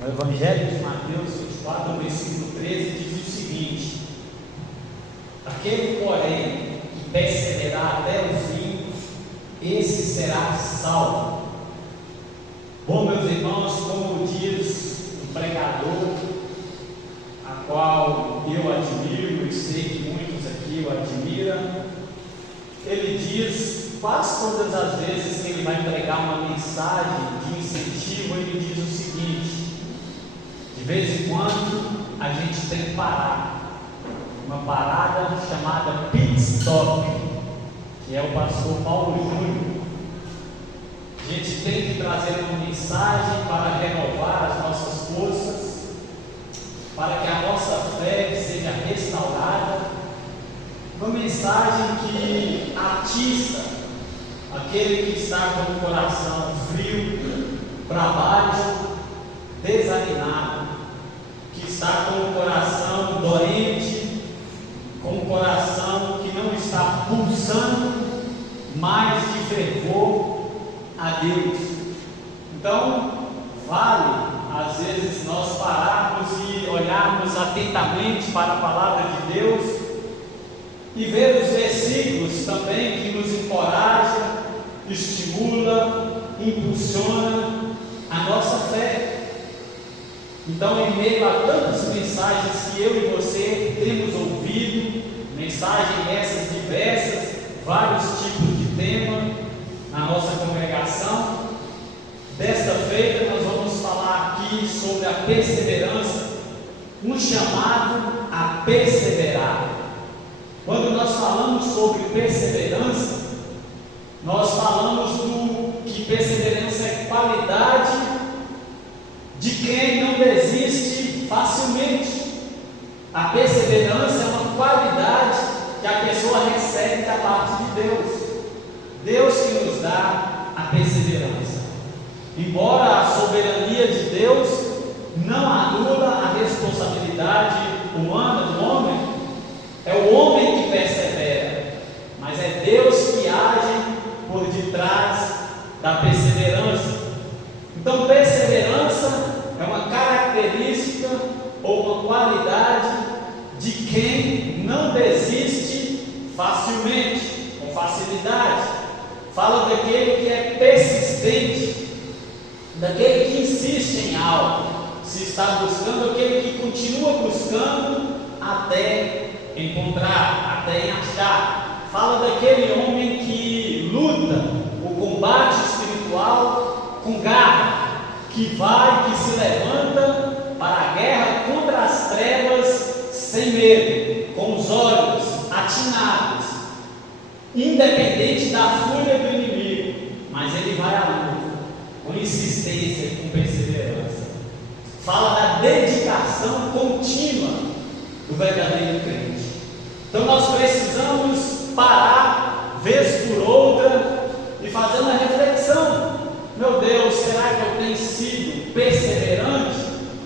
No Evangelho de Mateus 24, no versículo 13, diz o seguinte: aquele, porém, que perseverar até o fim, esse será salvo. Bom, meus irmãos, como diz o pregador, a qual eu admiro e sei que muitos aqui o admiram, ele diz, quase todas as vezes que ele vai pregar uma mensagem de incentivo, ele diz o seguinte: de vez em quando a gente tem que parar, uma parada chamada pit stop, que é o pastor Paulo Júnior. A gente tem que trazer uma mensagem para renovar as nossas forças, para que a nossa fé seja restaurada, uma mensagem que atiça aquele que está com o coração frio, para baixo, desanimado, que está com o coração doente, com o coração que não está pulsando mais de fervor a Deus. Então, vale às vezes nós pararmos e olharmos atentamente para a palavra de Deus e ver os versículos também que nos encoraja, estimula, impulsiona a nossa fé. Então, em meio a tantas mensagens que eu e você temos ouvido, mensagens essas diversas, vários tipos de tema na nossa congregação, desta feita nós vamos falar aqui sobre a perseverança, um chamado a perseverar. Quando nós falamos sobre perseverança, nós falamos que perseverança é qualidade de quem não desiste facilmente. A perseverança é uma qualidade que a pessoa recebe da parte de Deus. Deus que nos dá a perseverança. Embora a soberania de Deus não anula a responsabilidade humana do homem, é o homem que persevera, mas é Deus que age por detrás da perseverança. Então, perseverança é uma característica ou uma qualidade de quem não desiste facilmente, com facilidade. Fala daquele que é persistente, daquele que insiste em algo, se está buscando, aquele que continua buscando até encontrar, até achar. Fala daquele homem que luta o combate espiritual com garra, que vai, que se levanta para a guerra contra as trevas sem medo, com os olhos atinados, independente da fúria do inimigo, mas ele vai à luta com insistência e com perseverança. Fala da dedicação contínua do verdadeiro crente. Então nós precisamos parar, vez por outra, e fazer uma reflexão. Meu Deus, será que eu tenho sido perseverante?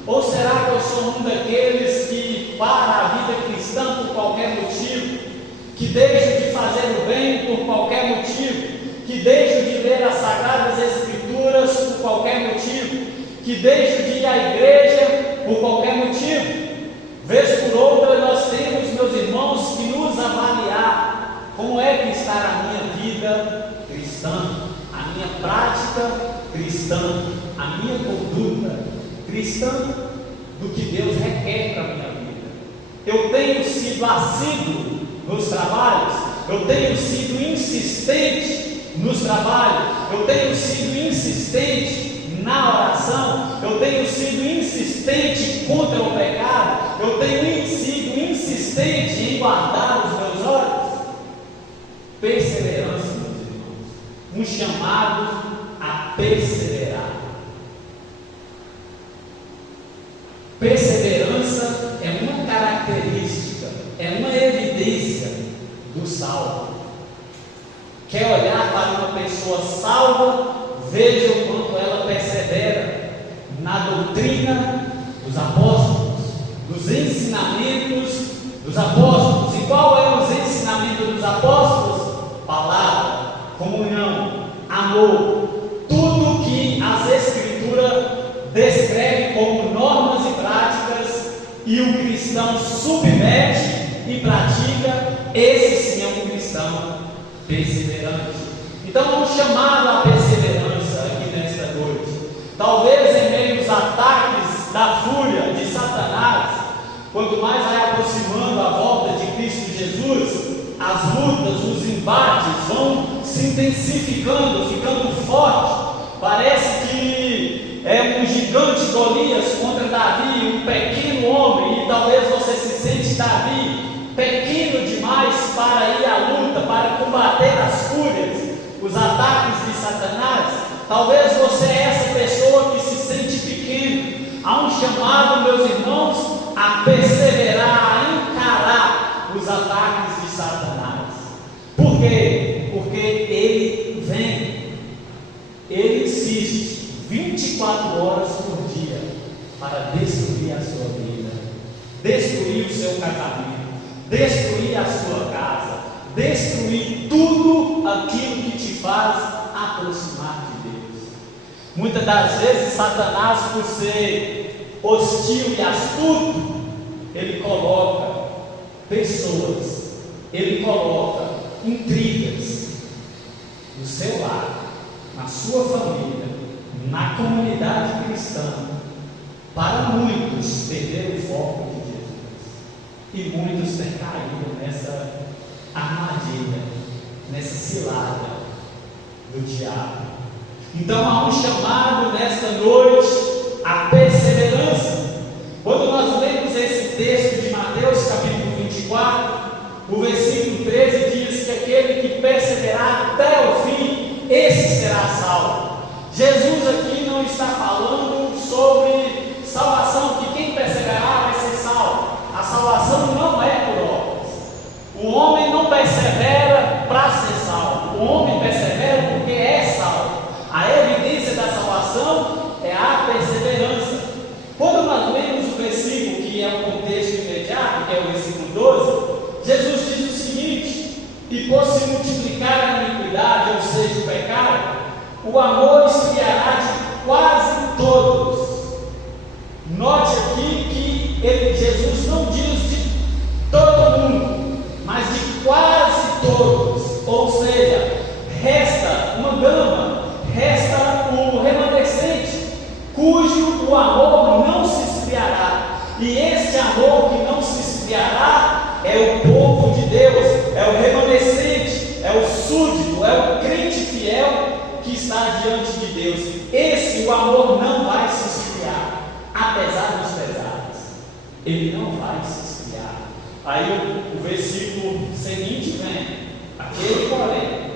Ou será que eu sou um daqueles que para a vida cristã por qualquer motivo, que deixo de fazer o bem por qualquer motivo, que deixo de ler as Sagradas Escrituras por qualquer motivo, que deixo de ir à igreja por qualquer motivo? Vez por outra nós temos, meus irmãos, que nos avaliar como é que está a minha vida cristã, a minha prática cristã, a minha conduta cristã, do que Deus requer para a minha vida. Eu tenho sido assíduo nos trabalhos, eu tenho sido insistente nos trabalhos, eu tenho sido insistente na oração, eu tenho sido insistente contra o pecado, eu tenho sido insistente em guardar os meus olhos. Perseverança, meus irmãos, um chamado a perseverar. Perseverança é uma característica, é uma evidência do salvo. Quer olhar para uma pessoa salva? Veja o quanto ela persevera na doutrina dos apóstolos, dos ensinamentos dos apóstolos. E qual é os ensinamentos dos apóstolos? Palavra, comunhão, amor, tudo que as Escrituras descreve como cristão submete e pratica, esse sim é um cristão perseverante. Então é um chamado à perseverança aqui nesta noite. Talvez em meio aos ataques da fúria de Satanás, quanto mais vai aproximando a volta de Cristo Jesus, as lutas, os embates vão se intensificando, ficando forte. Parece que é um gigante Golias contra Davi, um pequeno homem, e talvez você se sente Davi, pequeno demais para ir à luta, para combater as fúrias, os ataques de Satanás. Talvez você é essa pessoa que se sente pequeno. Há um chamado, meus irmãos, a perseverar, a encarar os ataques de Satanás. Por quê? Porque ele vem, ele insiste 24 horas por dia para destruir a sua vida, destruir o seu casamento, destruir a sua casa, destruir tudo aquilo que te faz aproximar de Deus. Muitas das vezes Satanás, por ser hostil e astuto, ele coloca pessoas, ele coloca intrigas no seu lar, na sua família, na comunidade cristã, para muitos perder o foco de Jesus, e muitos têm caído nessa armadilha, nessa cilada do diabo. Então há um chamado nesta noite à perseverança. Quando nós lemos esse texto de Mateus capítulo 24, o versículo 13 diz que aquele que perseverar até o fim, esse será salvo. Jesus aqui não está falando sobre salvação, que quem perseverar vai ser salvo. A salvação não é por obras. O homem não persevera para ser salvo, o homem persevera porque é salvo. A evidência da salvação é a perseverança. Quando nós lemos o versículo que é o contexto imediato, que é o versículo 12, Jesus diz o seguinte: e por se multiplicar a iniquidade, ou seja, o pecado, o amor esfriará de quase todos. Note aqui que Jesus não diz de todo mundo, mas de quase todos. Ou seja, resta uma gama, resta o remanescente, cujo o amor não se esfriará. E esse amor que não se esfriará é o povo de Deus, é o remanescente, é o súdito, é o crente fiel que está diante de Deus. Esse, o amor não vai se esfriar, apesar dos pesares, ele não vai se esfriar. Aí o versículo seguinte vem: aquele, porém,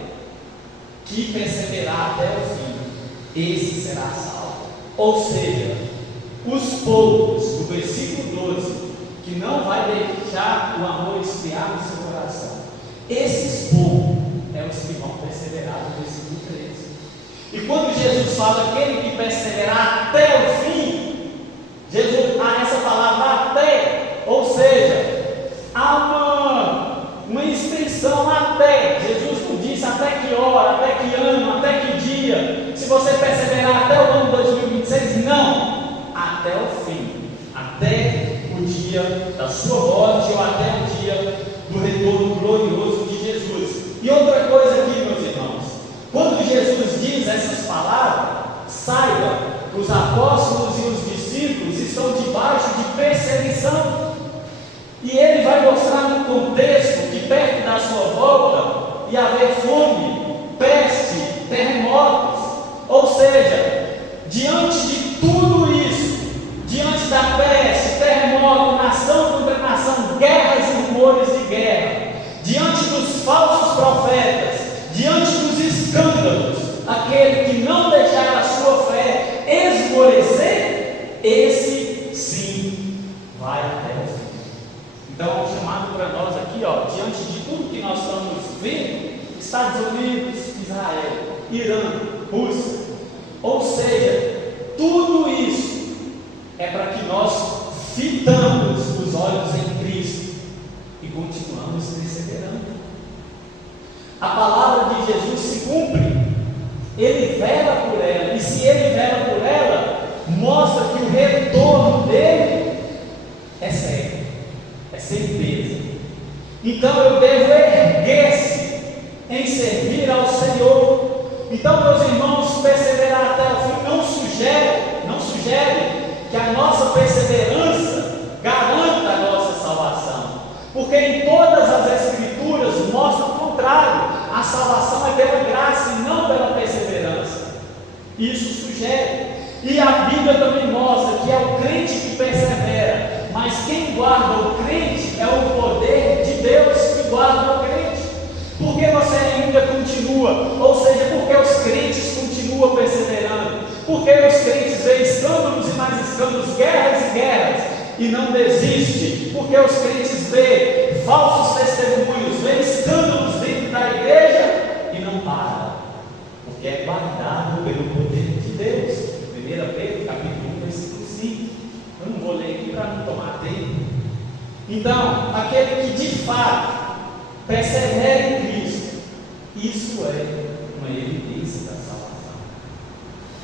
que perseverar até o fim, esse será salvo. Ou seja, os poucos, do versículo 12, que não vai deixar o amor esfriar no seu coração, esses poucos é os que vão perseverar, no versículo 13. E quando Jesus fala aquele que perseverar até o fim, Jesus há essa palavra até, ou seja, há uma extensão até. Jesus não disse até que hora, até que ano, até que dia, se você perseverar até o ano 2026, não, até o fim, até o dia da sua morte ou até o dia do retorno glorioso de Jesus. E outra coisa aqui, meus irmãos, quando Jesus diz essas palavras, saiba que os apóstolos e os discípulos estão debaixo de perseguição. E ele vai mostrar no contexto que perto da sua volta ia haver fome, peste, terremotos. Ou seja, diante de tudo isso, diante da peste, terremoto, nação contra nação, guerras e rumores de guerra, diante dos falsos profetas, diante dos escândalos, aquele que não deixar a sua fé esmorecer, esse sim vai até o fim. Então é um chamado para nós aqui, diante de tudo que nós estamos vendo, Estados Unidos, Israel, Irã, Rússia, ou seja, tudo isso é para que nós fitamos os olhos em Cristo e continuamos perseverando. A palavra de Jesus se cumpre, ele vela por ela, e se ele vela por ela, mostra que o retorno dele é certo. Então eu devo erguer-se em servir ao Senhor. Então, meus irmãos, perseverar até o fim não sugere que a nossa perseverança garanta a nossa salvação, porque em todas as Escrituras mostra o contrário. A salvação é pela graça e não pela perseverança. Isso sugere. E a Bíblia também mostra que é o crente que persevera, mas quem guarda o crente é o poder de Deus que guarda o crente. Por que você ainda continua? Ou seja, porque os crentes continuam perseverando? Porque os crentes veem escândalos e mais escândalos, guerras e guerras, e não desistem? Porque os crentes veem falsos testemunhos, veem escândalos dentro da igreja e não param? Porque é guardado pelo poder de Deus. 1 Pedro, capítulo 1, versículo 5. Eu não vou ler aqui para não tomar tempo. Então, aquele que de fato persevera em Cristo, isso é uma evidência da salvação,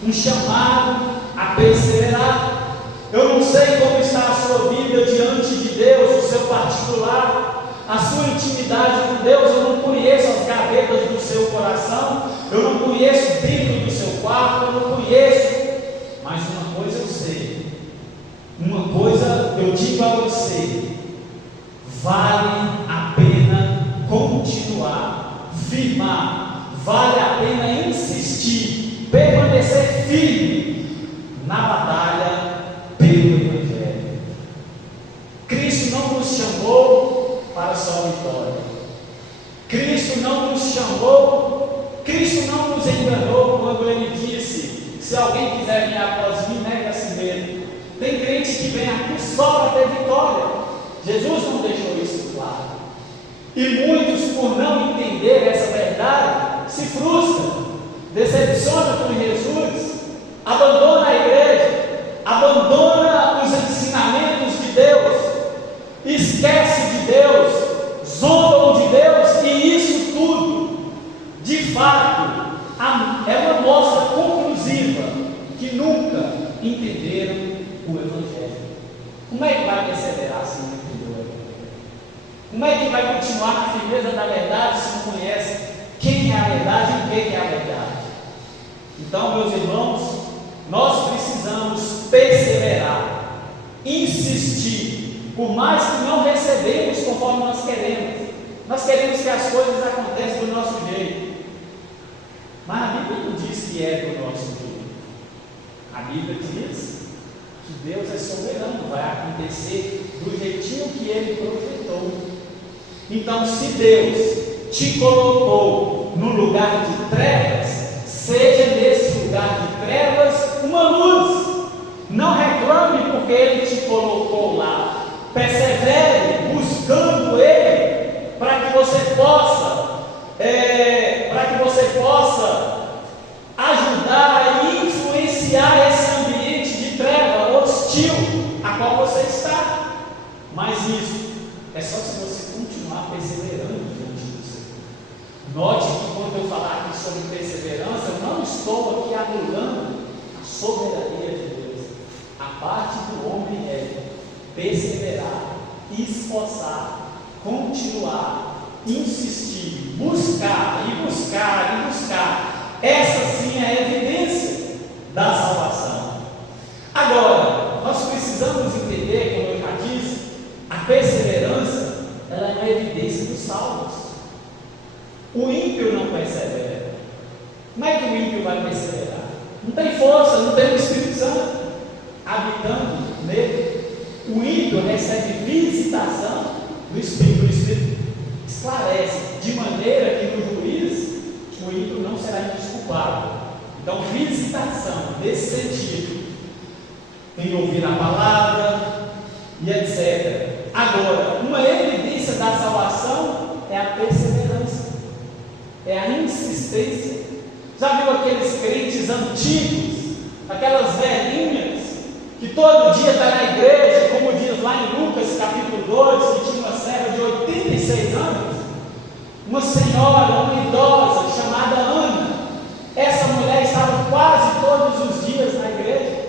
um chamado a perseverar. Eu não sei como está a sua vida diante de Deus, o seu particular, a sua intimidade com Deus. Eu não conheço as gavetas do seu coração, eu não conheço dentro do seu quarto, eu não conheço. Mas uma coisa eu sei, uma coisa eu digo a você: vale a pena continuar, firmar, vale a pena insistir, permanecer firme na batalha pelo Evangelho. Cristo não nos chamou para só vitória. Cristo não nos chamou, Cristo não nos enganou quando Ele disse: se alguém quiser vir após mim, negue a si mesmo. Tem crente que vem aqui só para ter vitória. Jesus não deixou isso claro. E muitos, por não entender essa verdade, se frustram, decepcionam com Jesus, abandonam a igreja, abandonam os ensinamentos de Deus, esquecem de Deus, zombam de Deus, e isso tudo, de fato, é uma mostra conclusiva que nunca entenderam o Evangelho. Como é que vai perseverar se não entendeu o Evangelho? Como é que vai continuar na firmeza da verdade se não conhece quem é a verdade e o que é a verdade? Então, meus irmãos, nós precisamos perseverar, insistir, por mais que não recebemos conforme nós queremos. Nós queremos que as coisas aconteçam do nosso jeito. Mas a Bíblia não diz que é do nosso jeito. A Bíblia diz que Deus é soberano, vai acontecer do jeitinho que Ele projetou. Então, se Deus te colocou no lugar de trevas, seja nesse lugar de trevas uma luz. Não reclame porque Ele te colocou lá. Persevere buscando Ele, para que você possa ajudar e influenciar esse ambiente de treva hostil a qual você está. Mas isso é só se você continuar perseverando diante do Senhor. Note que quando eu falar aqui sobre perseverança, eu não estou aqui anulando a soberania de Deus. A parte do homem é perseverar, esforçar, continuar, insistir, buscar e buscar e buscar. Essa sim é a evidência da salvação. Agora, nós precisamos entender, como eu já disse, a perseverança, ela é uma evidência dos salvos. O ímpio não persevera. Como é que o ímpio vai perseverar? Não tem força, não tem o Espírito Santo habitando nele. O ímpio recebe visitação do Espírito. O Espírito esclarece, de maneira que no juízo o ímpio não será indesculpado. Então, visitação nesse sentido, em ouvir a palavra e etc. Agora, uma evidência da salvação é a perseverança, é a insistência. Já viu aqueles crentes antigos, aquelas velhinhas que todo dia está na igreja, como diz lá em Lucas capítulo 2, que tinha uma serva de 86 anos, uma senhora, uma idosa chamada Ana. Essa mulher estava quase todos os dias na igreja.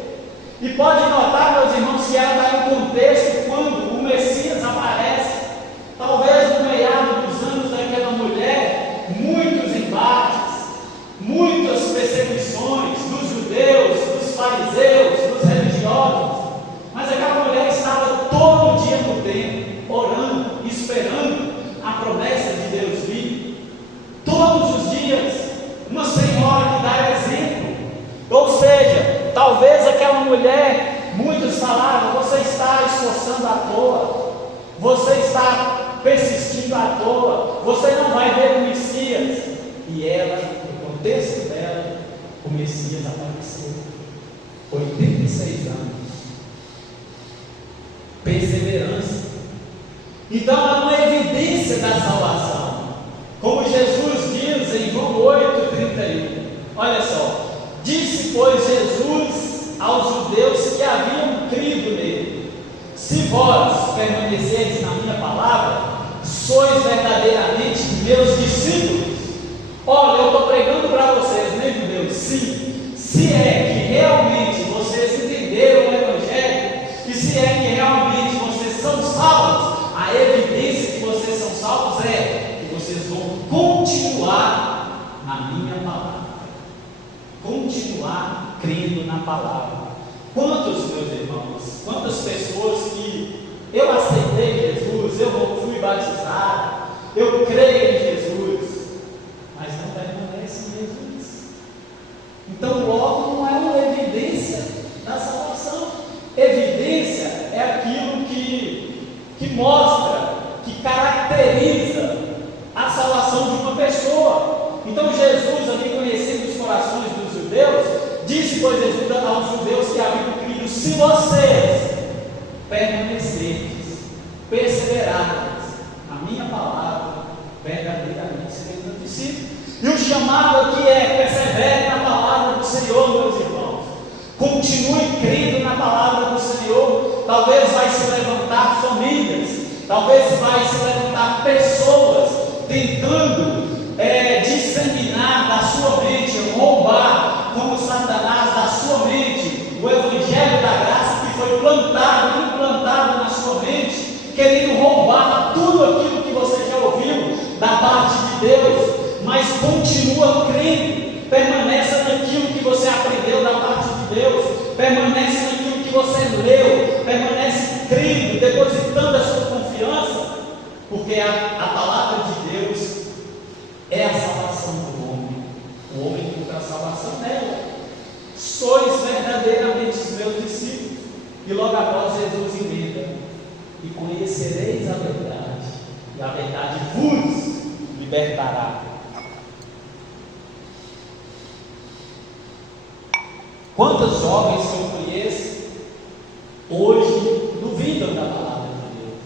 E pode notar, meus irmãos, que ela está em um contexto quando o Messias aparece, talvez no meio uma mulher, muitos falaram: você está esforçando à toa, você está persistindo à toa, você não vai ver o Messias. E ela, no contexto dela, o Messias apareceu. 86 anos. Perseverança. Então há uma evidência da salvação. Como Jesus diz em João 8,31. Olha só. Disse, pois, Jesus aos judeus que haviam crido nele: se vós permanecerdes na minha palavra, sois verdadeiramente meus discípulos. Olha, eu estou pregando para vocês, né, judeus? Sim. Se é que realmente vocês entenderam o Evangelho, e se é que realmente vocês são salvos, a evidência que vocês são salvos é que vocês vão continuar na minha palavra. Continuar crendo na palavra. Quantos, meus irmãos, quantas pessoas que eu aceitei Jesus, eu fui batizado, eu creio em Jesus, mas não permanecem em Jesus. Então, logo, não é uma evidência da salvação. Evidência é aquilo que mostra, que caracteriza a salvação de uma pessoa. Então, Jesus, ali conhecendo os corações dos judeus, disse, pois, Jesus aos judeus que haviam crido: se vocês permanecerdes, perseverardes na minha palavra, verdadeiramente sereis meus discípulos. E o chamado aqui é: persevere na palavra do Senhor, meus irmãos. Continue crendo na palavra do Senhor. Talvez vai se levantar famílias, talvez vai se levantar pessoas tentando disseminar da sua mente, roubar como Satanás da sua mente o Evangelho da graça que foi plantado, implantado na sua mente, querendo roubar tudo aquilo que você já ouviu da parte de Deus, mas continua crendo, permanece naquilo que você aprendeu da parte de Deus, permanece naquilo que você leu, permanece crendo, depositando a sua confiança, porque a palavra de Deus é a salvação do homem. O homem encontra a salvação nela. Sois verdadeiramente os meus discípulos. E logo após Jesus emenda: e conhecereis a verdade, e a verdade vos libertará. Quantos jovens que eu conheço hoje duvidam da palavra de Deus?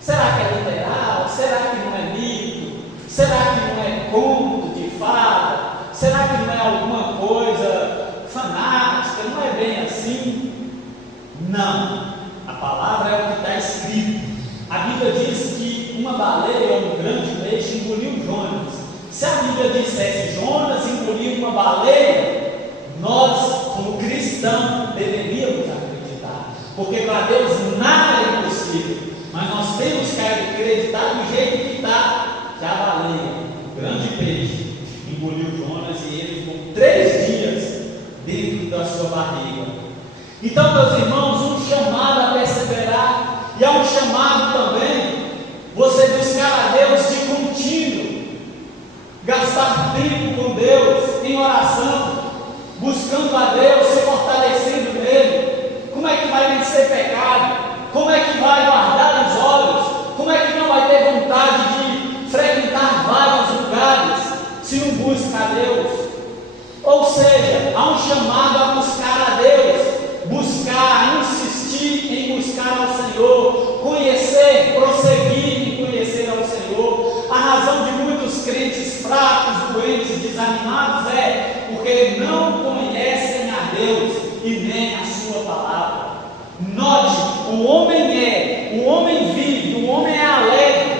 Será que é literal? Será que não é mito? Será que não é conto de fada? Será que não é alguma coisa fanática? Não é bem assim? Não. A palavra é o que está escrito. A Bíblia diz que uma baleia ou um grande peixe engoliu Jonas. Se a Bíblia dissesse Jonas engoliu uma baleia, nós, como cristãos, deveríamos acreditar, porque para Deus nada é impossível. Mas nós temos que acreditar do jeito que está, que a baleia, o grande peixe, engoliu Jonas e ele ficou 3 dias dentro da sua barriga. Então, meus irmãos, um chamado a perseverar, e há um chamado também você buscar a Deus de contínuo, gastar tempo com Deus em oração, buscando a Deus, se fortalecendo nele. Como é que vai vencer pecado? Como é que vai guardar os olhos? Como é que não vai ter vontade de frequentar vários lugares se não busca a Deus? Ou seja, há um chamado a buscar a Deus, buscar, insistir em buscar ao Senhor, conhecer, prosseguir em conhecer ao Senhor. A razão de muitos crentes fracos, doentes, desanimados é porque não conhecem a Deus e nem a sua palavra. Note, o homem vive, o homem é alegre.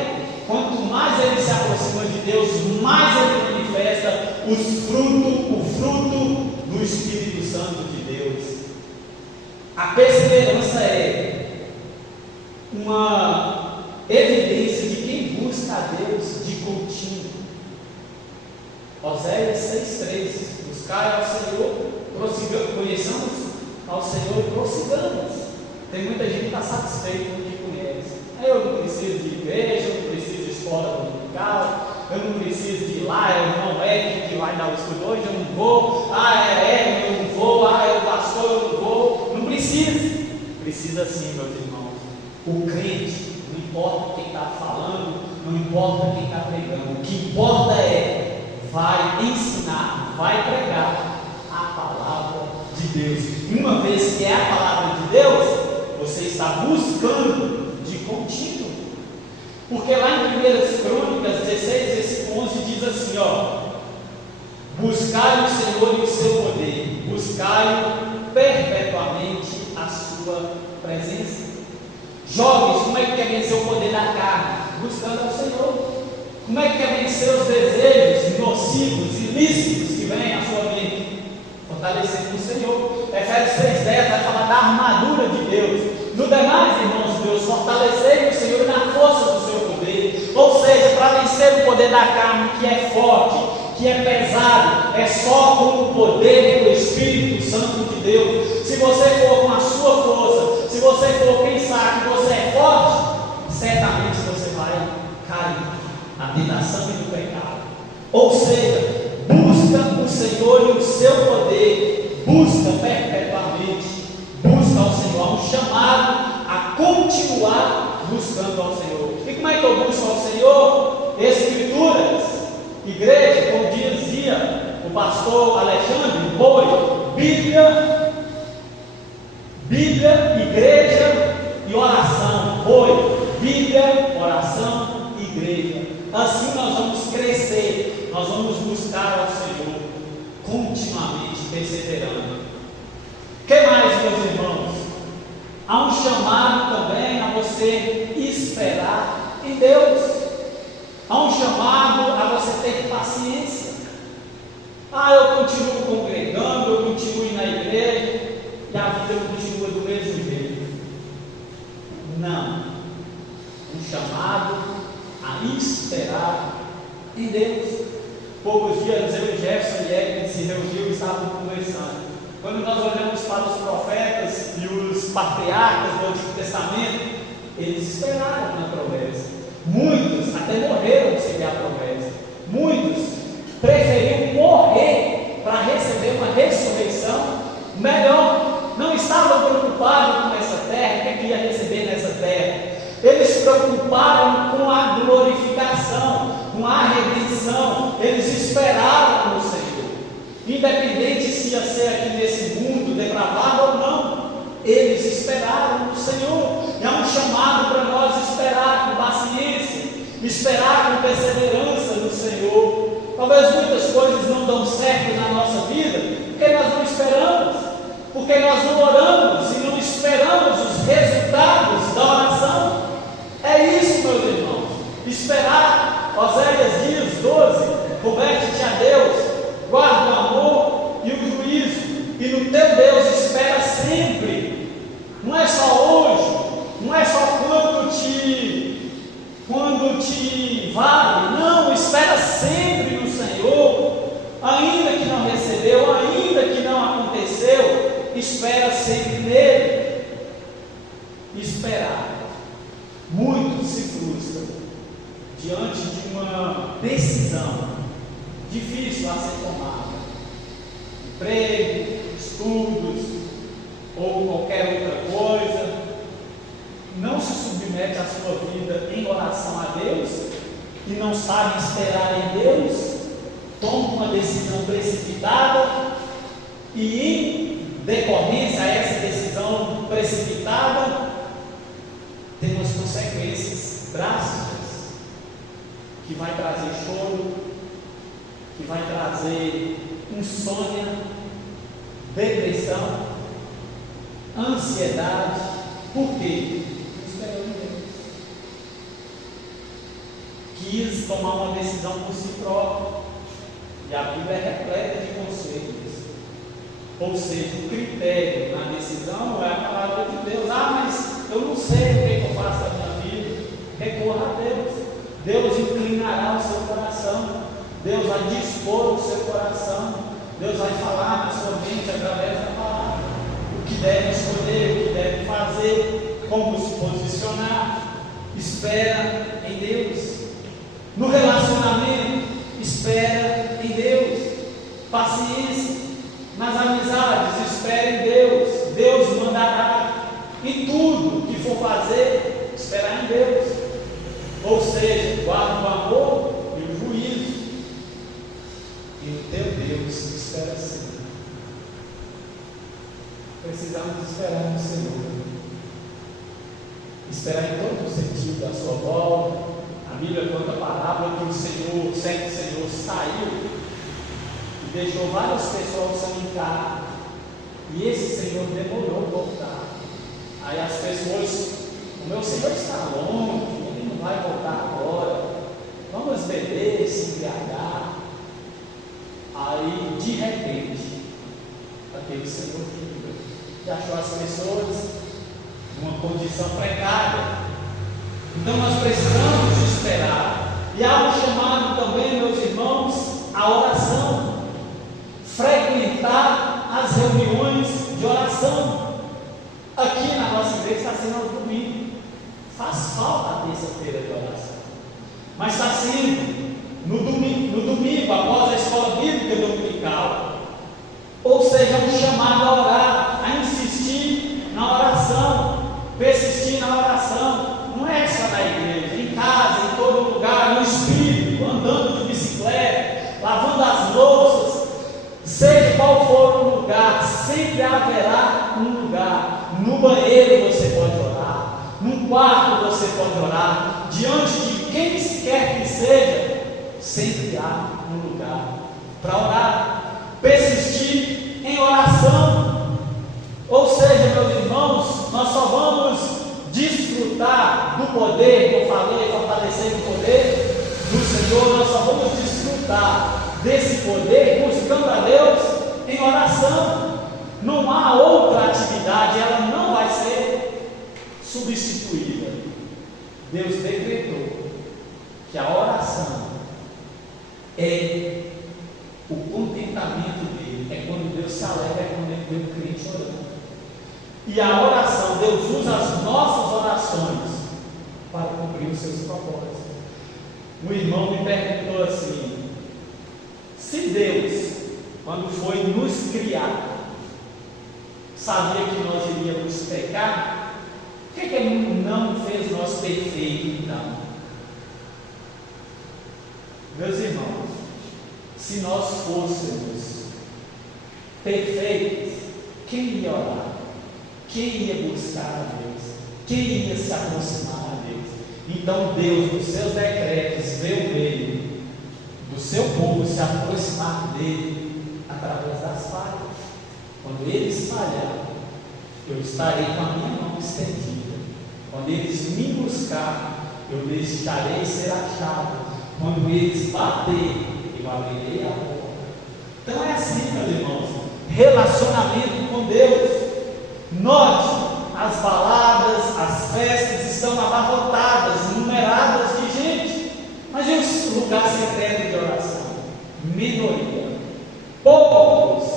Quanto mais ele se aproxima de Deus, mais ele manifesta o fruto do Espírito Santo de Deus. A perseverança é uma evidência de quem busca a Deus de contínuo. Oséias 6,3: buscai ao Senhor, conheçamos ao Senhor e prossigamos. Tem muita gente que está satisfeita com o que conhece. Eu não preciso de igreja, eu não preciso de escola dominical, eu não preciso de ir lá, eu não que vai dar o estudo hoje, eu não vou, eu não vou, eu pastor, eu não vou. O crente, não importa quem está falando, não importa quem está pregando, o que importa é, vai ensinar, vai pregar a palavra de Deus. Uma vez que é a palavra de Deus, você está buscando de contínuo. Porque lá em 1 Crônicas 16, versículo 11 diz assim, buscai o Senhor e o seu poder, buscai perpetuamente a sua presença. Jovens, como é que quer vencer o poder da carne? Buscando ao Senhor. Como é que quer vencer os desejos nocivos, ilícitos que vêm à sua mente? Fortalecendo o Senhor. Efésios 6,10 vai falar da armadura de Deus. No demais, irmãos de Deus, fortalecei o Senhor na força do seu poder. Ou seja, para vencer o poder da carne, que é forte, que é pesado, é só com o poder do Espírito Santo de Deus. Se você for com a sua força, se você for pensar que você é forte, certamente você vai cair na tentação e no pecado. Ou seja, busca o Senhor e o seu poder, busca perpetuamente, busca ao Senhor. Há um chamado a continuar buscando ao Senhor. E como é que eu busco ao Senhor? Escrituras, igreja, como dizia o pastor Alexandre Boi, Bíblia, igreja e oração. Bíblia, oração, igreja. Assim nós vamos crescer, nós vamos buscar ao Senhor continuamente, perseverando. O que mais, meus irmãos? Há um chamado também a você esperar em Deus. Há um chamado a você ter paciência. Eu continuo congregando, eu continuo indo na igreja e a vida continua do mesmo jeito. Não. Um chamado a esperar em Deus. Poucos dias eu e Jefferson e Eric se reuniu e estávamos conversando. Quando nós olhamos para os profetas e os patriarcas do Antigo Testamento, eles esperaram na promessa. Muitos até morreram sem ver a promessa. Muitos preferiram morrer para receber uma ressurreição melhor. Não estavam preocupados com essa terra, o que ia receber nessa terra. Eles se preocuparam com a glorificação, com a redenção. Eles esperaram no Senhor. Independente se ia ser aqui nesse mundo depravado ou não, eles esperaram no Senhor. É um chamado para nós esperar com paciência, esperar com perseverança no Senhor. Talvez muitas coisas não dão certo na nossa vida, porque nós não esperamos, porque nós não oramos e não esperamos os resultados da oração. É isso, meus irmãos, esperar. Oséias diz 12: converte-te a Deus, guarda o amor e o juízo, e no teu Deus espera sempre. Não é só hoje, não é só quando te vale, não, espera sempre no Senhor, ainda que não recebeu, ainda que não aconteceu, espera sempre nele. Esperar. Muitos se frustram diante de uma decisão difícil a ser tomada, emprego, estudos ou qualquer outra coisa, não se submete a sua vida em oração a Deus e não sabe esperar em Deus, toma uma decisão precipitada e em decorrência a essa decisão precipitada tem umas consequências drásticas que vai trazer choro, que vai trazer insônia, depressão, ansiedade. Por quê? Esperou em Deus. Quis tomar uma decisão por si próprio. E a Bíblia é repleta de conselhos. Ou seja, o critério na decisão não é a palavra de Deus. Mas eu não sei o que eu faço da minha vida. Recorra a Deus. Deus inclinará o seu coração. Deus vai dispor o seu coração. Deus vai falar na sua mente através da palavra. O que deve escolher, o que deve fazer, como se posicionar. Espera em Deus. No relacionamento, espera em Deus. Paciência. Nas amizades, espera em Deus. Deus mandará. Em tudo que for fazer, esperar em Deus. Ou seja, guarda o amor e o juízo. E o teu Deus espera assim. Precisamos esperar no Senhor. Esperar em todo o sentido da sua volta. A Bíblia conta a parábola que o certo Senhor saiu e deixou várias pessoas sem carro. E esse Senhor demorou a voltar. Aí as pessoas, o meu Senhor está longe, ele não vai voltar agora. Vamos beber, se embriagar. Aí, de repente, aquele Senhor que achou as pessoas numa condição precária. Então nós precisamos esperar. E há um chamado também, meus irmãos, à oração. Frequentar as reuniões de oração. Aqui na nossa igreja está sendo aos domingos. Faz falta a terça-feira de oração. Mas está sendo no domingo, após a escola bíblica dominical. Ou seja, um chamado a orar, a insistir na oração, persistir na oração. Não é só na igreja, em casa, em todo lugar, no espírito, andando de bicicleta, lavando as louças, seja qual for o lugar, sempre haverá um lugar. No banheiro você pode orar, num quarto você pode orar, diante de quem quer que seja, sempre há um lugar para orar. Persistir em oração. Ou seja, meus irmãos, nós só vamos desfrutar do poder, que eu falei, fortalecer o poder do Senhor, nós só vamos desfrutar desse poder buscando a Deus em oração. Não há outra atividade, ela não vai ser substituída. Deus decretou que a oração é o contentamento dele, é quando Deus se alegra, é quando ele vê o crente orando. E a oração, Deus usa as nossas orações para cumprir os seus propósitos. Um irmão me perguntou assim: se Deus, quando foi nos criar, sabia que nós iríamos pecar, por que Ele não fez nós perfeitos então? Meus irmãos, se nós fôssemos perfeitos, quem ia orar? Quem ia buscar a Deus? Quem ia se aproximar a Deus? Então Deus, nos seus decretos, vê o meio do seu povo se aproximar dele através das falhas. Quando eles falharem, eu estarei com a minha mão estendida. Quando eles me buscarem, eu deixarei ser achado. Quando eles baterem, eu abrirei a porta. Então é assim, meus irmãos, relacionamento com Deus. Note, as baladas, as festas estão abarrotadas, numeradas de gente, mas e o lugar secreto de oração? Minoria, poucos,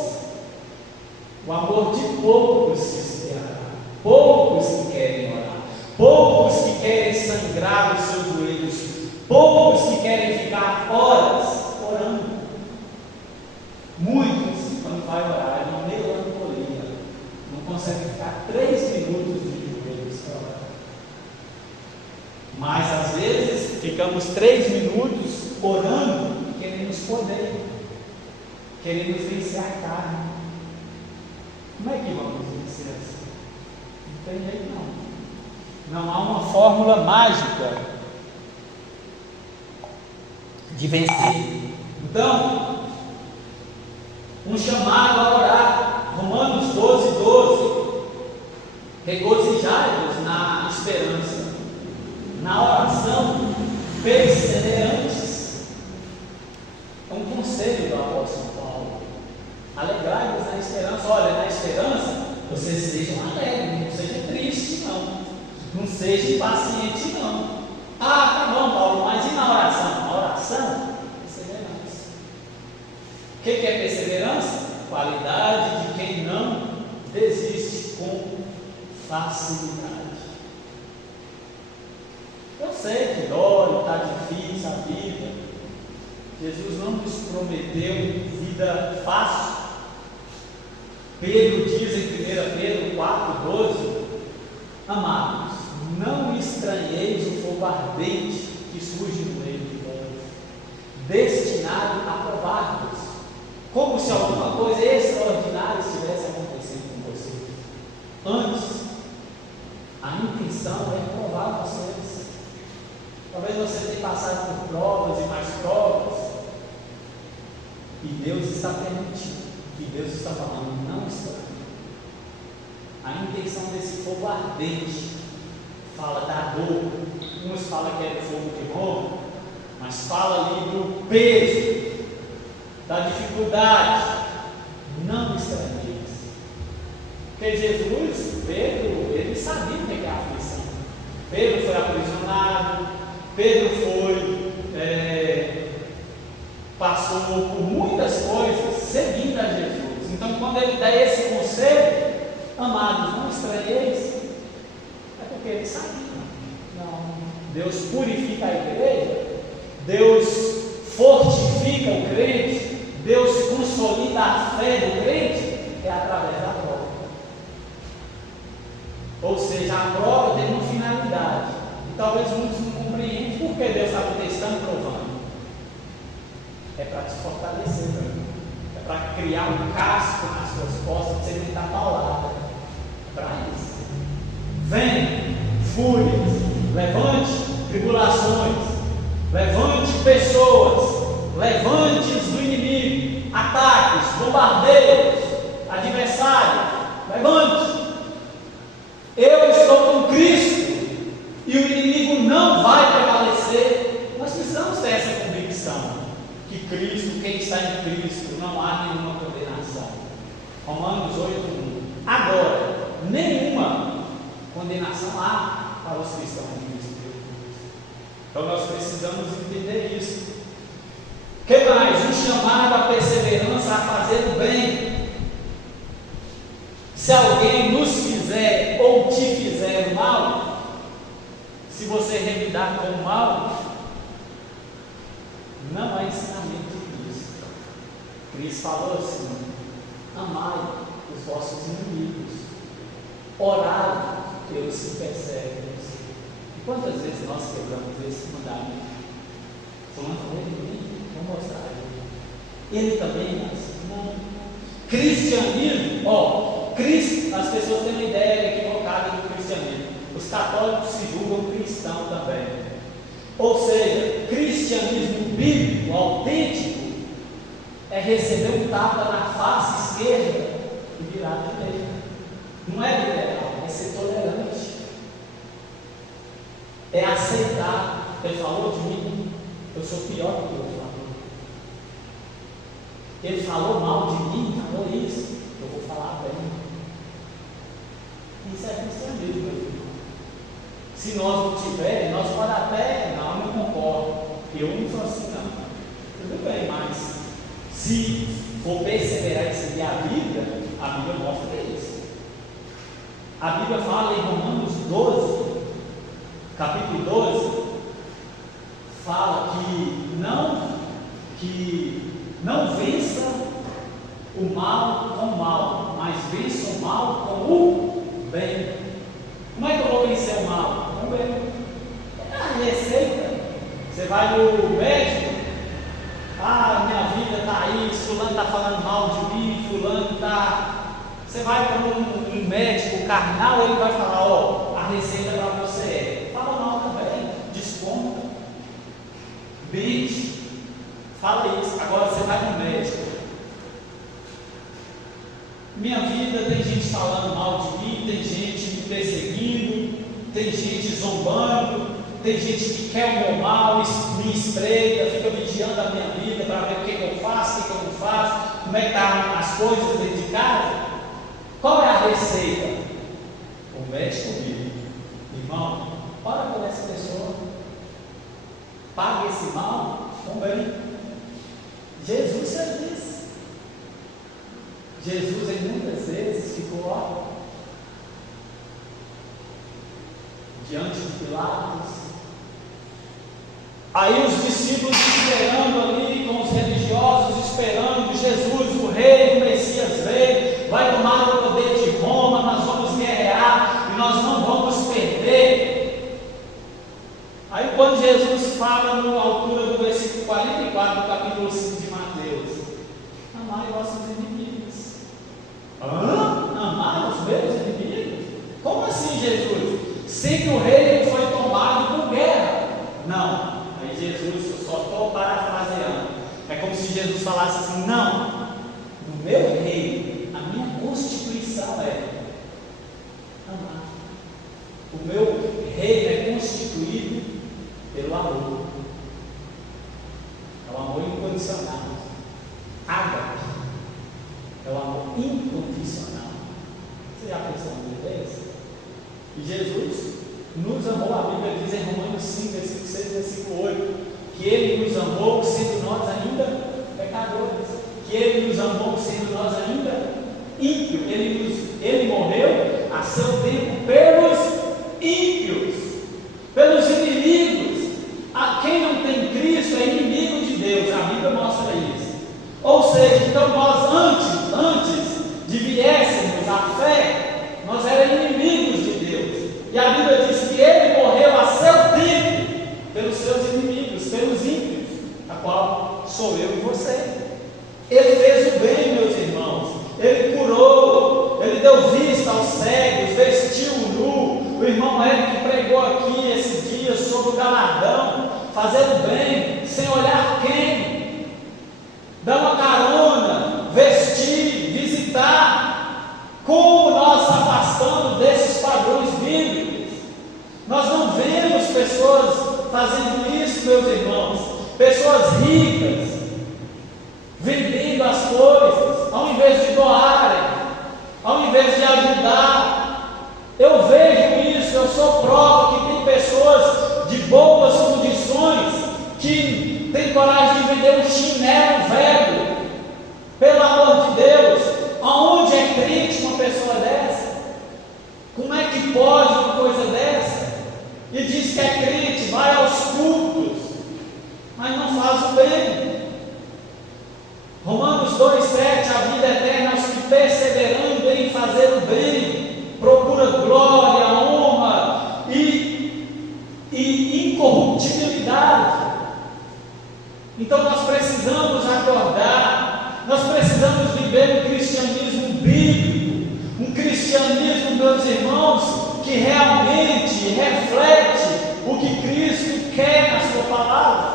o amor de poucos se esfriará, poucos que querem orar, poucos que querem sangrar os seus joelhos, poucos que querem ficar horas orando. Muitos, quando vai orar, é uma melancolia, não conseguem ficar 3 minutos de joelhos para orar. Mas às vezes ficamos 3 minutos orando e queremos poder, queremos vencer a carne. Como é que vamos vencer assim? Não tem jeito não. Não há uma fórmula mágica de vencer. Então, um chamado a orar, Romanos 12:12, regozijai-vos na esperança, na oração perseverantes. É um conselho do apóstolo Paulo. Alegrai-vos na esperança. Olha, na esperança, vocês sejam alegres, não seja triste não seja impaciente não. Ah, tá bom, Paulo, mas e na oração? Na oração, perseverança. O que é perseverança? Qualidade de quem não desiste com facilidade. Eu sei que dói, está difícil a vida. Jesus não nos prometeu vida fácil. Pedro diz em 1 Pedro 4:12: amados, não está estranheis o fogo ardente que surge no meio de vós, destinado a provar-vos, como se alguma coisa extraordinária estivesse acontecendo com vocês. Antes, a intenção é provar vocês. Talvez você tenha passado por provas e mais provas, e Deus está permitindo, e Deus está falando, não estranhe. A intenção desse fogo ardente fala da dor. Uns falam que é do fogo de Roma, mas fala ali do peso, da dificuldade. Não estranheiros. Porque Jesus, Pedro, ele sabia o que é a aflição. Pedro foi aprisionado, Pedro passou por muitas coisas seguindo a Jesus. Então, quando ele dá esse conselho, amados, não estranheis, é porque ele sabia. Não, Deus purifica a igreja, Deus fortifica o crente, Deus consolida a fé do crente, é através da prova. Ou seja, a prova tem uma finalidade, e talvez muitos não compreendem por que Deus está testando e provando. É para te fortalecer, é para criar um casco nas suas costas, para você não estar paulado. É para isso. Vem fúrias, levante tribulações, levante pessoas, levante do inimigo, ataques, bombardeios, adversários, levante. Eu estou com Cristo e o inimigo não vai prevalecer. Nós precisamos ter essa convicção que Cristo, quem está em Cristo, não há nenhuma condenação. Romanos 8:1. Agora, nenhuma condenação há para os cristãos em Cristo Jesus. Então nós precisamos entender isso. O que mais? Um chamado à perseverança, a fazer o bem. Se alguém nos fizer ou te fizer o mal, se você revidar com o mal, não há ensinamento de Cristo. Cristo falou assim: amai os vossos inimigos, orai pelos que perseguem. E quantas vezes nós quebramos esse mandamento? Falando com ele, vou mostrar ele também, mas não. Cristianismo, as pessoas têm uma ideia equivocada do cristianismo. Os católicos se julgam cristãos também. Ou seja, cristianismo bíblico, autêntico, é receber um tapa na face esquerda e virar à direita. Não é liberal, é ser tolerante. É aceitar. Ele falou de mim, eu sou pior do que ele falou. Ele falou mal de mim, falou isso, eu vou falar bem. Isso é cristianismo, meu filho. Se nós não tivermos, nós podemos até, não concordo. Eu não sou assim, não. Tudo bem, mas se for perseverar e seguir a Bíblia mostra isso. A Bíblia fala em Romanos 12, capítulo 12, fala que não vença o mal com o mal, mas vença o mal com o bem. Como é que eu vou vencer o mal? Com o bem. É a receita. Você vai no médico, minha vida está aí, fulano está falando mal de mim, fulano está... Você vai para um médico carnal, ele vai falar, a receita para você é, fala mal também, desconta, mente, fala isso. Agora você vai no médico, minha vida tem gente falando mal de mim, tem gente me perseguindo, tem gente zombando, tem gente que quer o meu mal, me espreita, fica vigiando a minha vida para ver o que eu faço, o que eu não faço, como é que estão as coisas dentro de casa. Qual é a receita? O médico vive. Irmão, ora por essa pessoa, pague esse mal com bem. Jesus fez isso. Jesus em muitas vezes ficou diante de Pilatos. Aí os discípulos esperando ali, com os religiosos esperando, Jesus, o rei, o Messias veio, vai tomar o poder de Roma, nós vamos guerrear e nós não vamos perder. Jesus, sem que o reino foi tomado por guerra. Não, aí Jesus, eu só estou parafraseando, é como se Jesus falasse assim: não, no meu reino, a minha constituição é amar. O meu reino é constituído pelo amor. É o amor incondicional. Ágape é o amor incondicional. Você já pensou nisso desse? E Jesus nos amou, a Bíblia diz em Romanos 5, versículo 6, versículo 8, que Ele nos amou sendo nós ainda pecadores, que Ele nos amou sendo nós ainda ímpios. Ele morreu a seu tempo pelos ímpios, pelos inimigos. A quem não tem Cristo é inimigo de Deus, a Bíblia mostra isso. Ou seja, então nós antes de viéssemos à fé, nós éramos inimigos de Deus. E a Bíblia diz que Ele morreu a seu tempo pelos seus inimigos, pelos ímpios, a qual sou eu e você. Ele fez o bem, meus irmãos. Ele curou, Ele deu vista aos cegos, vestiu o nu. O irmão Eric pregou aqui esse dia sobre o galardão, fazendo bem, sem olhar quem, dar uma carona, vestir, visitar. Como nós afastamos desses padrões bíblicos? Nós não vemos pessoas fazendo isso, meus irmãos, pessoas ricas, vendendo as coisas, ao invés de doarem, ao invés de ajudar. Eu vejo isso, eu sou prova que tem pessoas de boas condições que têm coragem de vender um chinelo velho. Pelo amor de Deus, aonde é crente uma pessoa dessa? Como é que pode uma coisa dessa? E diz que é crente, vai aos cultos, mas não faz o bem. Romanos 2,7, a vida eterna aos que perseverando em fazer o bem, procura glória, honra e incorruptibilidade. Então nós precisamos acordar, nós precisamos viver um cristianismo bíblico, um cristianismo, meus irmãos, que realmente reflete o que Cristo quer na sua palavra.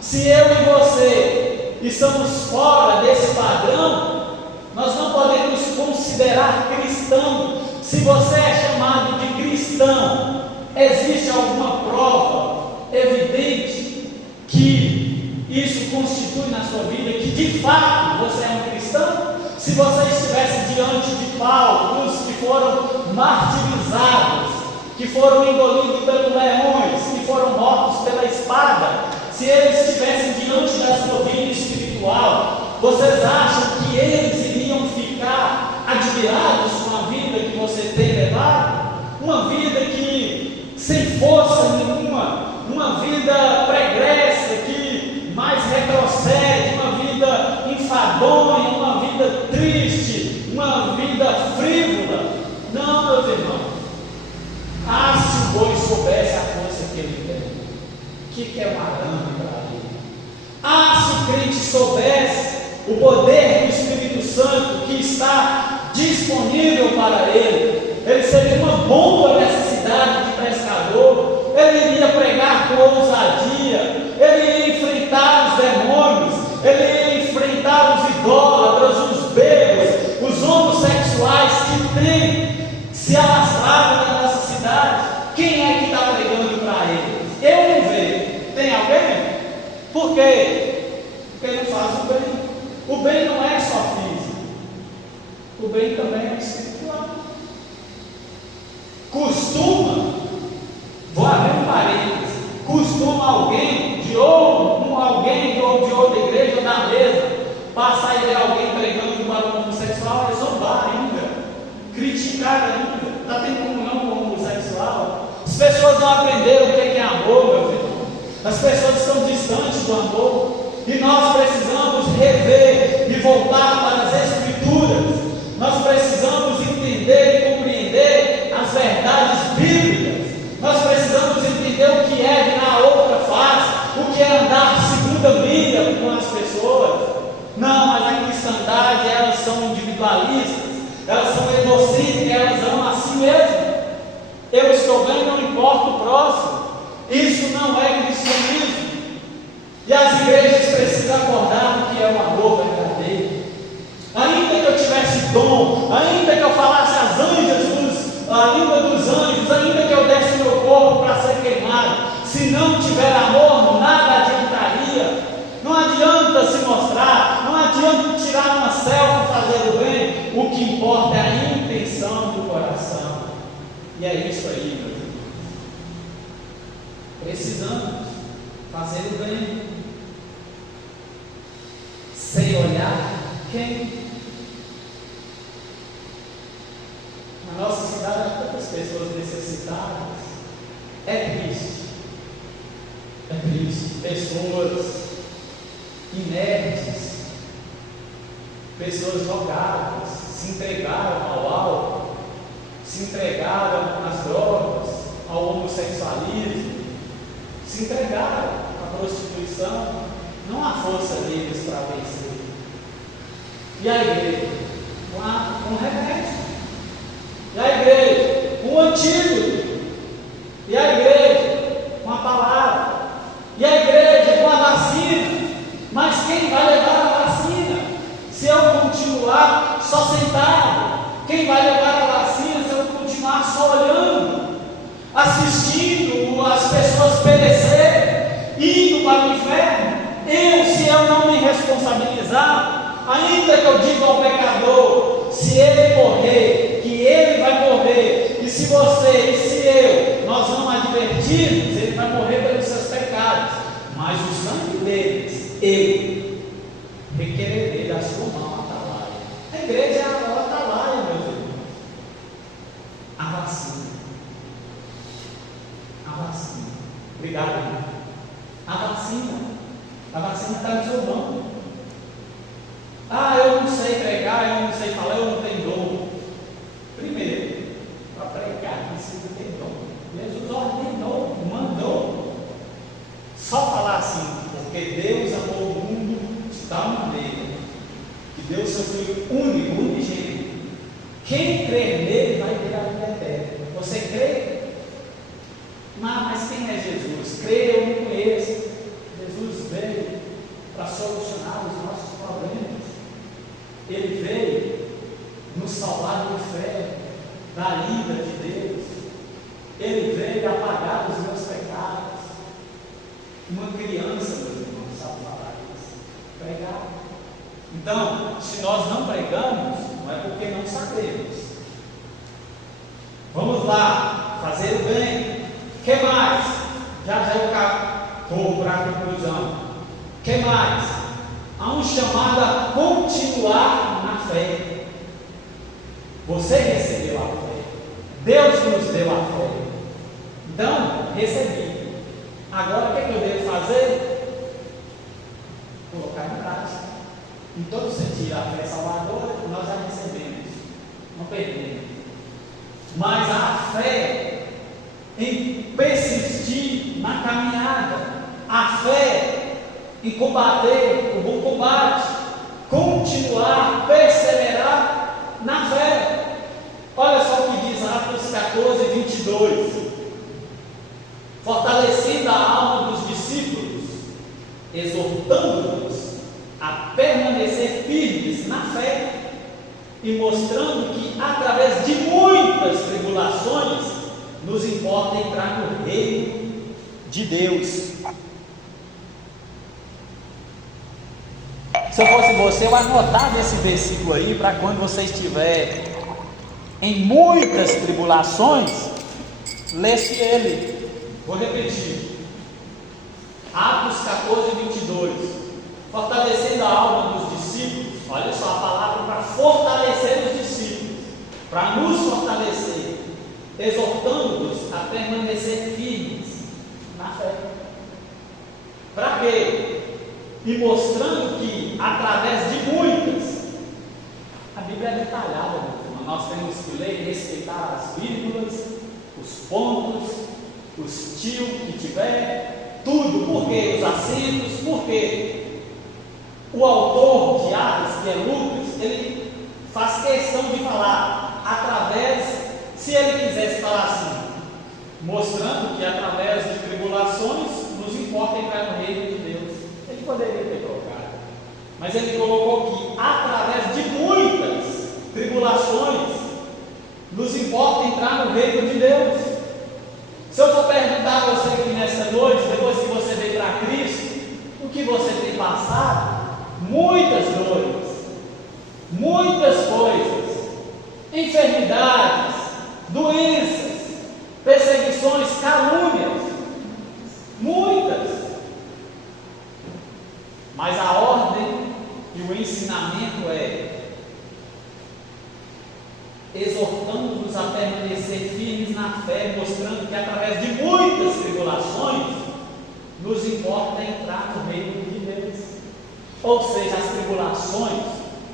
Se eu e você estamos fora desse padrão, nós não podemos considerar cristão. Se você é chamado de cristão, existe alguma prova evidente que isso constitui na sua vida, que de fato você é um cristão? Se você estivesse diante de Paulo, os que foram martirizados, que foram engolidos pelos leões, que foram mortos pela espada, se eles estivessem diante da sua vida espiritual, vocês acham que eles iriam ficar admirados com a vida que você tem levado? Uma vida que sem força nenhuma, uma vida pregressa que mais retrocede, uma vida enfadonha, uma vida triste, uma vida frívola. Não, meus irmãos. Se o boi soubesse a força que ele tem, o que é um arame para ele? Se o crente soubesse o poder do Espírito Santo que está disponível para ele, ele seria uma bomba nessa cidade de pescador. Ele iria pregar com ousadia, ele iria enfrentar os demônios, ele iria enfrentar os idólatras, os bêbados, os homossexuais que têm se alastrado na nossa cidade. Quem é que está pregando para eles? Eu não vejo. Tem alguém? Por quê? Porque ele faz o bem. O bem não é só físico, o bem também é espiritual. Vou abrir um parênteses, costuma alguém de outra igreja ou da mesa passar e ver alguém pregando para o homossexual e zombar ainda, criticar ainda, está tendo comunhão com o homossexual. As pessoas não aprenderam o que é amor, meu filho. As pessoas estão distantes do amor. E nós precisamos rever e voltar para as Escrituras. Nós precisamos entender e compreender as verdades bíblicas. Nós precisamos entender o que é virar a outra face, o que é andar segunda milha com as pessoas. Não, mas a cristandade, elas são individualistas, elas são egocêntricas, elas amam a si mesmas. língua dos anjos, ainda que eu desse meu corpo para ser queimado, se não tiver amor, nada adiantaria. Não adianta se mostrar, não adianta tirar uma selfie, fazer o bem, o que importa é a intenção do coração. E é isso aí, meus irmãos. Precisamos fazer o bem, sem olhar quem. Na nossa cidade há tantas pessoas necessitadas. É triste. É triste. Pessoas inertes, pessoas jogadas, se entregaram ao álcool, se entregaram às drogas, ao homossexualismo, se entregaram à prostituição. Não há força deles para vencer. E a igreja? Com remédio. E a igreja? Com o antídoto. E a igreja? Com a palavra. E a igreja? Com a vacina. Mas quem vai levar a vacina? Se eu continuar só sentado? Quem vai levar a vacina se eu continuar só olhando? Assistindo as pessoas perecerem, indo para o inferno? Se eu não me responsabilizar, ainda que eu diga ao pecador, se ele morrer, que ele vai morrer, e se você e se eu, nós não advertirmos, ele vai morrer pelos seus pecados, mas o sangue deles, eu requererei da sua mão atalaia. A igreja é a atalaia, meus irmãos. A vacina. A vacina. Obrigado, irmão. A vacina. A vacina está no seu mão. Eu não sei pregar, eu não sei falar, eu não tenho dom. Primeiro, para pregar precisa ter dom. Jesus ordenou, mandou. Só falar assim, porque Deus amou o mundo de tal maneira que deu seu Filho único, unigênito. Quem crer nele vai ter a vida eterna. Você crê? Mas quem é Jesus? Crê, eu não conheço. Jesus veio para solucionar os nossos problemas. Ele veio nos salvar do inferno, da ira de Deus. Ele veio apagar os meus pecados. Uma criança, meus irmãos, sabe falar isso? Pregar. Então, se nós não pregamos, não é porque não sabemos. Vamos lá, fazer o bem. O que mais? Já eu vou para a conclusão. O que mais? Há um chamado a continuar na fé. Você recebeu a fé. Deus nos deu a fé. Então, recebi. Agora, o que eu devo fazer? Colocar em prática. Em todo sentido, a fé salvadora, nós já recebemos. Não perdemos. Mas a fé em persistir na caminhada. A fé em combater o bom combate, continuar, perseverar na fé. Olha só o que diz Atos 14, 22. Fortalecendo a alma dos discípulos, exortando-os a permanecer firmes na fé e mostrando que através de muitas tribulações nos importa entrar no reino de Deus. Se eu fosse você, eu anotava esse versículo aí para quando você estiver em muitas tribulações, lesse ele. Vou repetir. Atos 14, 22. Fortalecendo a alma dos discípulos. Olha só a palavra para fortalecer os discípulos, para nos fortalecer, exortando-os a permanecer firmes na fé. Para quê? E mostrando que através de muitas, a Bíblia é detalhada, nós temos que ler e respeitar as vírgulas, os pontos, os tios que tiver, tudo, porque os acentos, porque o autor de Atos, que é Lucas, ele faz questão de falar através, se ele quisesse falar assim, mostrando que através de tribulações nos importa entrar no reino de Deus. Ele poderia ter colocado, mas ele colocou que através de muitas tribulações Nos importa entrar no reino de Deus. Se eu for perguntar a você aqui nesta noite, depois que você veio para Cristo, o que você tem passado? Muitas dores, muitas coisas, enfermidades, doenças, perseguições, calúnias, muitas. Mas a ordem e o ensinamento é: exortando-nos a permanecer firmes na fé, mostrando que através de muitas tribulações nos importa entrar no reino de Deus. Ou seja, as tribulações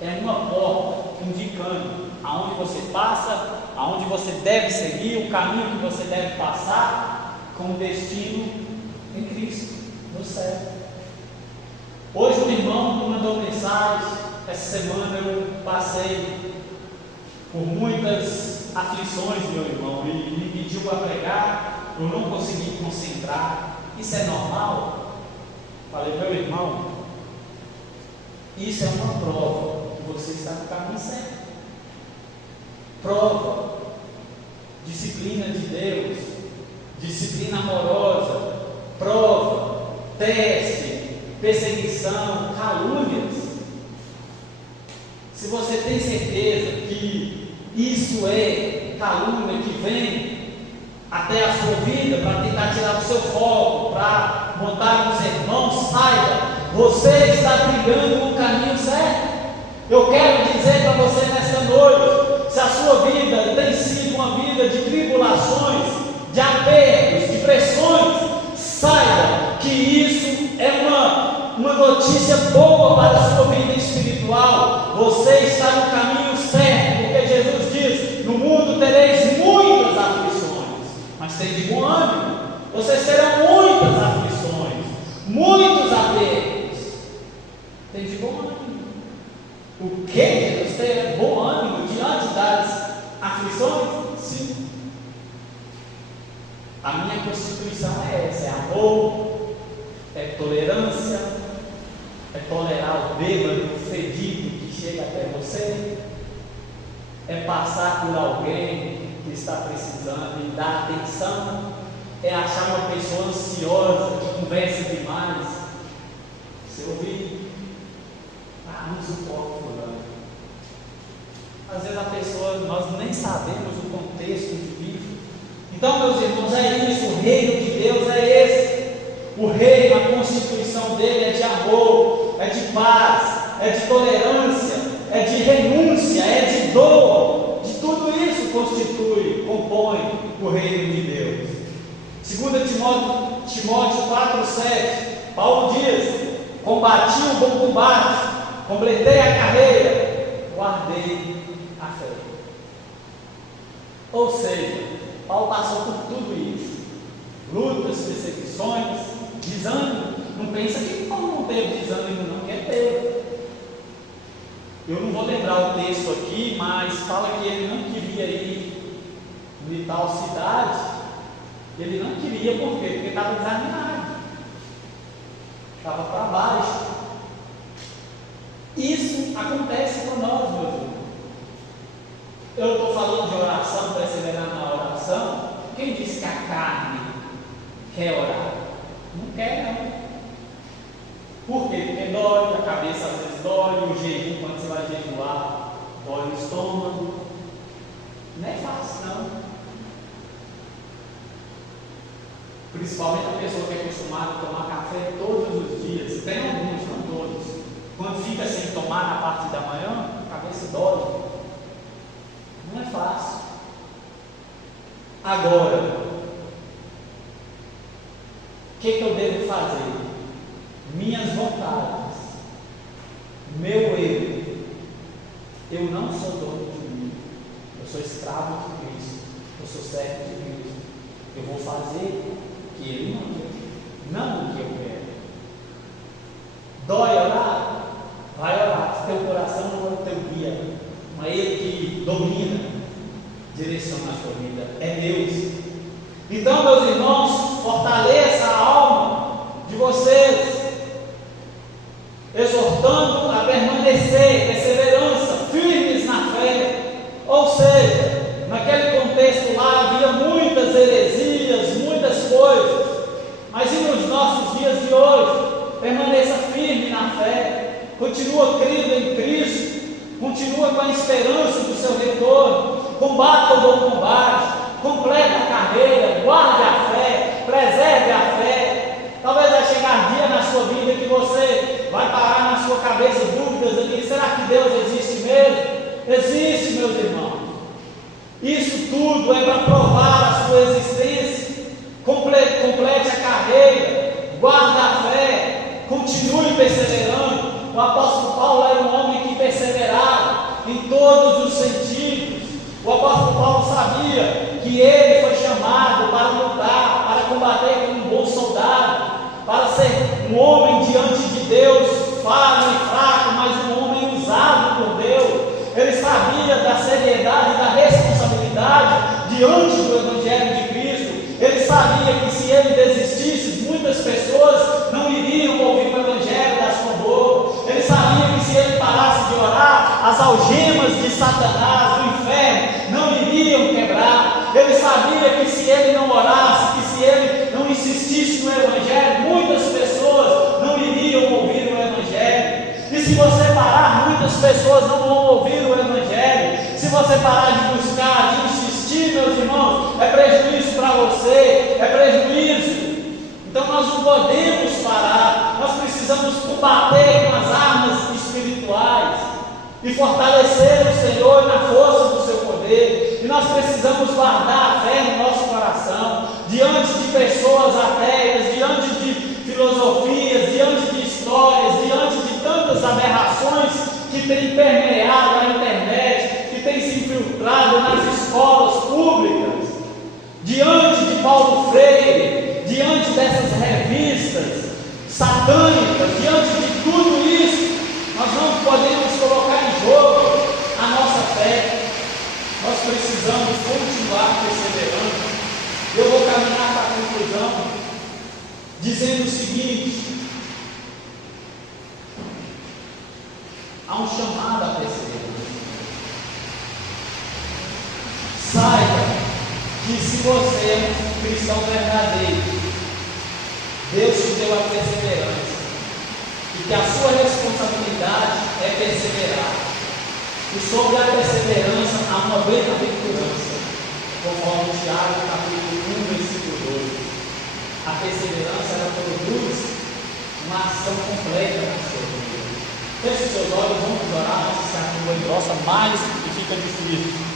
é uma porta indicando aonde você passa, aonde você deve seguir, o caminho que você deve passar, com destino em Cristo, no céu. Hoje um irmão me mandou mensagem, essa semana eu passei por muitas aflições, meu irmão, e me pediu para pregar, eu não consegui concentrar. Isso é normal? Falei, meu irmão, isso é uma prova que você está no caminho certo. Prova, disciplina de Deus, disciplina amorosa, prova, teste, perseguição, calúnias. Se você tem certeza que isso é calúnia que vem até a sua vida para tentar tirar o seu foco, para montar um sermão, saiba, você está brigando no caminho certo. Eu quero dizer para você nesta noite, se a sua vida tem sido uma vida de tribulações, de apertos, de pressões, saiba que isso é uma notícia boa para a sua vida espiritual. Você está no caminho certo, porque Jesus diz: no mundo tereis muitas aflições, mas tem de bom ânimo. Vocês terão muitas aflições, muitos apertos, tem de bom ânimo. O que Jesus tem bom ânimo diante das aflições? Sim. A minha constituição é essa: é amor, é tolerância, é tolerar o bêbado, o fedido que chega até você, é passar por alguém que está precisando e dar atenção, é achar uma pessoa ansiosa que conversa demais. Você ouvir, não suporto fulano. Às vezes a pessoa, nós nem sabemos o contexto de vida. Então, meus irmãos, é isso, o reino de Deus é esse. O reino, a constituição dele é de amor, é de paz, é de tolerância, é de renúncia, é de dor. De tudo isso compõe o reino de Deus. 2 Timóteo 4,7, Paulo diz: combati o bom combate, completei a carreira, guardei a fé. Ou seja, Paulo passou por tudo isso: lutas, perseguições, desânimo. Não pensa que Paulo não teve desânimo, não, que é teve. Eu não vou lembrar o texto aqui, mas fala que ele não queria ir em tal cidade. Ele não queria, por quê? Porque estava desanimado, estava para baixo. Isso acontece com nós, meus irmãos. Eu estou falando de oração, perseverar na oração. Quem disse que a carne quer orar? Não quer, não. Por quê? Porque dói, a cabeça às vezes dói, o jejum, quando você vai jejuar, dói o estômago. Não é fácil, não. Principalmente a pessoa que é acostumada a tomar café todos os dias. Tem alguns, não todos. Quando fica sem tomar na parte da manhã, a cabeça dói. Não é fácil. Agora, o que eu devo fazer? Minhas vontades, meu eu não sou dono de mim. Eu sou escravo de Cristo. Eu sou servo de Cristo. Eu vou fazer o que Ele manda, não o que eu quero. Dói orar? Vai orar. Se teu coração não é o teu guia, não é Ele que domina, direciona a sua vida, é Deus. Então, meus irmãos, fortaleça a alma de vocês, exortando a permanecer, perseverança, firmes na fé. Ou seja, naquele carreira, guarde a fé, continue perseverando. O apóstolo Paulo era um homem que perseverava em todos os sentidos. O apóstolo Paulo sabia que ele foi chamado para lutar, para combater como um bom soldado, para ser um homem diante de Deus, falho e fraco, mas um homem usado por Deus. Ele sabia da seriedade e da responsabilidade diante do Evangelho de Cristo. Ele sabia que se ele desistisse, muitas pessoas não iriam ouvir o Evangelho da sua boca. Ele sabia que se ele parasse de orar, as algemas de Satanás, do inferno, não iriam quebrar. Ele sabia que se ele não orasse, que se ele não insistisse no Evangelho, muitas pessoas não iriam ouvir o Evangelho. E se você parar, muitas pessoas não vão ouvir o Evangelho. Se você parar de buscar, de insistir, meus irmãos, é prejuízo para você, é prejuízo. Então nós não podemos parar, nós precisamos combater com as armas espirituais e fortalecer o Senhor na força do seu poder. E nós precisamos guardar a fé no nosso coração, diante de pessoas ateias, diante de filosofias, diante de histórias, diante de tantas aberrações que têm permeado a internet, que têm se infiltrado nas escolas públicas, diante de Paulo Freire, diante dessas revistas satânicas, diante de tudo isso, nós não podemos colocar em jogo a nossa fé. Nós precisamos continuar perseverando. Eu vou caminhar para a conclusão, dizendo o seguinte: há um chamado à perseverança. Saiba que se você é um cristão verdadeiro, Deus te deu a perseverança, e que a sua responsabilidade é perseverar. E sobre a perseverança há uma bem-aventurança, conforme Tiago capítulo 1, versículo 2. A perseverança, ela produz uma ação completa na sua vida. Feche os seus olhos, vamos orar, antes que a língua grossa mais e fica difícil.